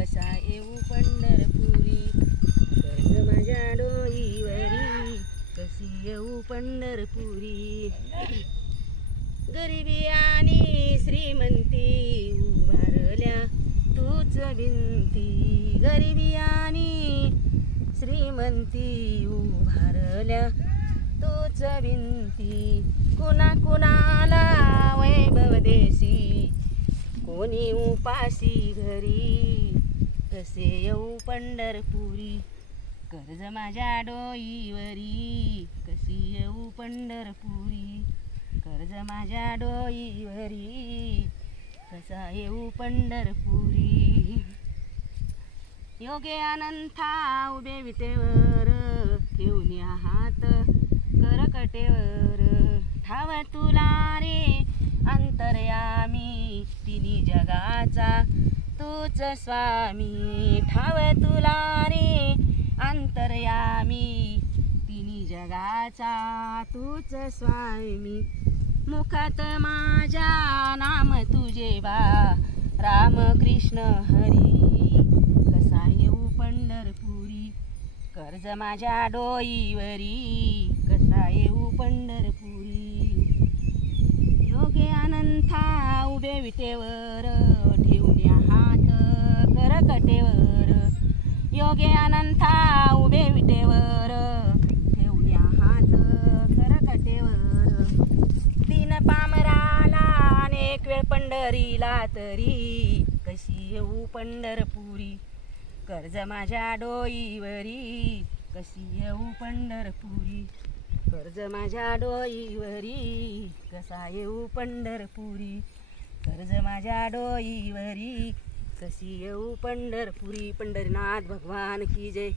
कसा येऊ पंढरपुरी? कर्ज माझ्या डोईवरी? कशी येऊ पंढरपुरी? गरिबी आणि श्रीमंती उभारल्या तूच भिंती. गरिबी आणि श्रीमंती उभारल्या तूच भिंती. कुणा कुणाला वैभव देशी कोणी उपाशी घरी? कसे येऊ पंढरपुरी. कर्ज माझ्या डोईवरी. कशी येऊ पंढरपुरी? कर्ज माझ्या डोईवरी. कसा येऊ पंढरपुरी? योगे अनंथा उभे विटेवर. ठेवून या हात करकटेवर. ठाव तुला तूच स्वामी ठाव तुला रे अंतर्यामी तिन्ही जगाचा तूच स्वामी. मुखात माझ्या नाम तुझे बा राम कृष्ण हरी. कसा येऊ पंढरपुरी? कर्ज माझ्या डोईवरी. कसा येऊ पंढरपुरी? योगे अनंथा उभे विटेवर. योगे अनंथा उभे विटेवर. ठेवल्या या हात करकटेवर. तीन पामराला अनेक वेळ पंढरीला तरी. कशी येऊ पंढरपुरी? कर्ज माझ्या डोईवरी. कशी येऊ पंढरपुरी? कर्ज माझ्या डोईवरी. कसा येऊ पंढरपुरी? कर्ज माझ्या डोईवरी. कशी येऊ पंढरपुरी? पंढरीनाथ भगवान की जय?